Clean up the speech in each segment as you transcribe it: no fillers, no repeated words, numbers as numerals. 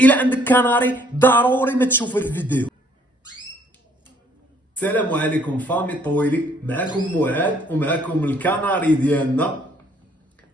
الى عندك كناري ضروري ما تشوف الفيديو. السلام عليكم فامي طويلي، معكم معاذ ومعكم الكناري ديالنا،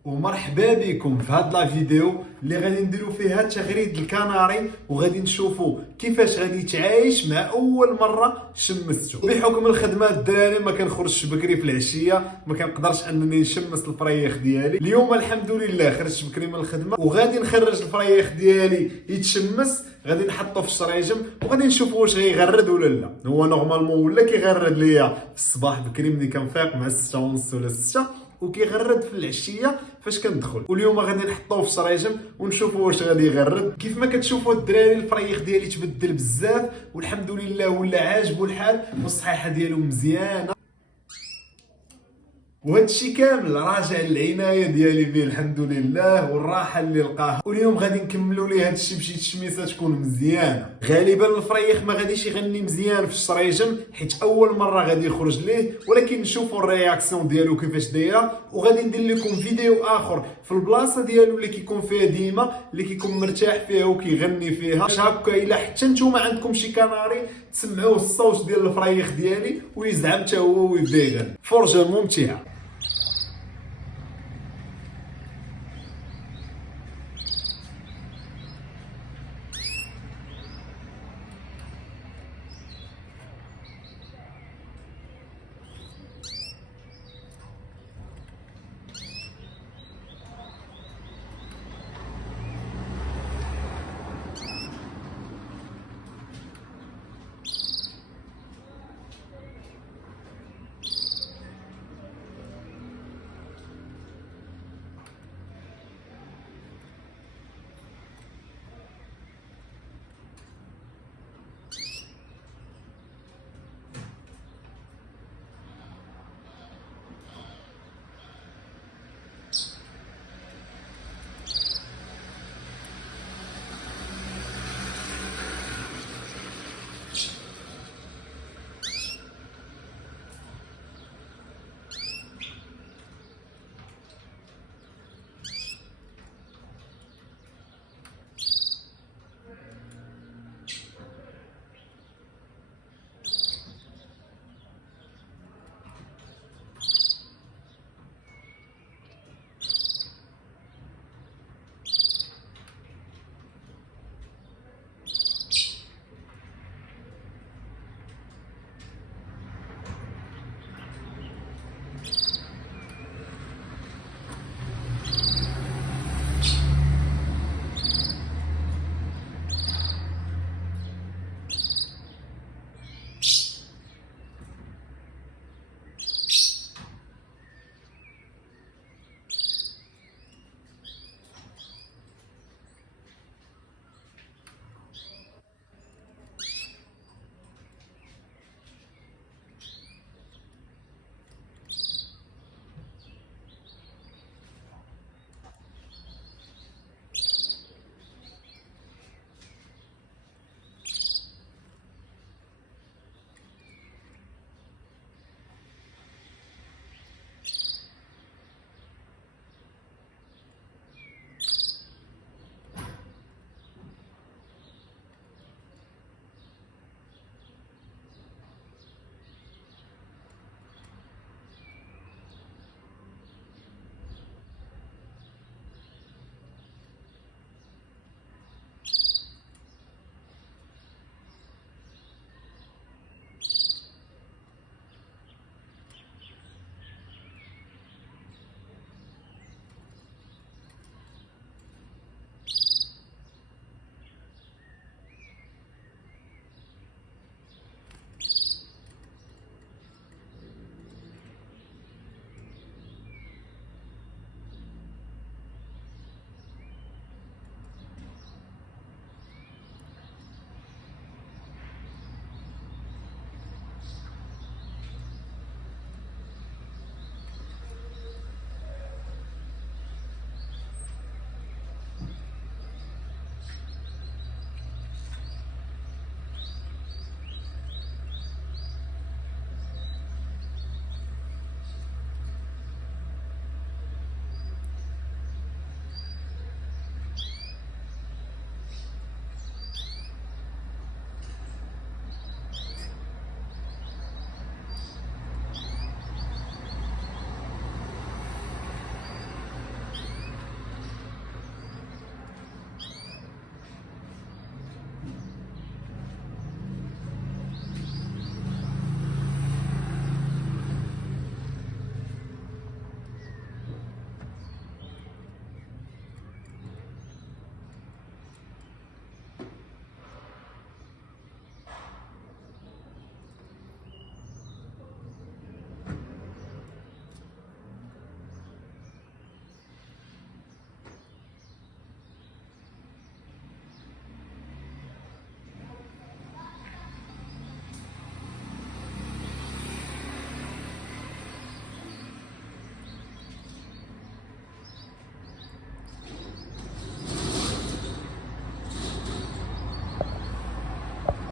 ومرحبا بكم في هاد لا فيديو اللي غادي نديرو فيها تغريد الكناري، وغادي نشوفوا كيفاش غادي يتعايش مع اول مره شمستو. بحكم الخدمه الدراري ما كنخرجش بكري في العشيه، ما كنقدرش انني نشمس الفريخ ديالي. اليوم الحمد لله خرجت بكري من الخدمه وغادي نخرج الفريخ ديالي يتشمس، غادي نحطو في الشريجم وغادي نشوفوا واش غيغرد ولا لا. هو نورمالمون ولا كيغرد ليا في الصباح بكري ملي كنفيق مع 6 ونص ولا 6، وكيغرد في العشيه فاش كندخل. واليوم غادي نحطوه في الشريجم ونشوفوا واش غادي يغرد. كيف ما كتشوفوا الدراري الفريخ ديالي تبدل بزاف والحمد لله ولا عاجبو الحال والصحيحه ديالو مزيانه، وهذا الشيء كامل راجع للعنايه ديالي به الحمد لله والراحه اللي لقاها. واليوم غادي نكملوا ليه هذا الشيء بشي تشميسه تكون مزيانه. غالبا الفريخ ما غاديش يغني مزيان في الشريجم حيت اول مره غادي يخرج ليه، ولكن نشوفوا الرياكسيون ديالو كيفاش دايره. وغادي ندير لكم فيديو اخر في البلاصه ديالو اللي كيكون فيها ديما، اللي كيكون مرتاح فيها وكيغني فيها، باش هكا الا حتى نتوما عندكم شي كناري تسمعوه الصوت ديال الفريخ ديالي ويزعم حتى هو ويبدا يغني. فرجه ممتعه.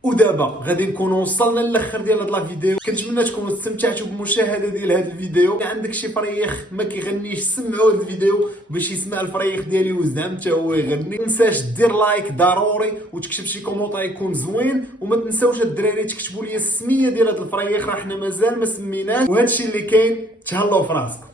ودابا غادي نكونوا وصلنا للاخر ديال هاد لا فيديو. كنتمنى تكونوا استمتعتوا بالمشاهده ديال هاد الفيديو. الا عندك شي فريخ ما كيغنيش سمعوا هاد الفيديو باش يسمع الفريخ ديالي وزعما حتى هو يغني. ما تنساش دير لايك ضروري وتكتب شي كومونتير يكون زوين، وما تنساوش الدراري تكتبوا لي السميه ديال هاد الفريخ راه حنا مازال ما سميناه، وهادشي اللي كاين. تهلاو في راسكم.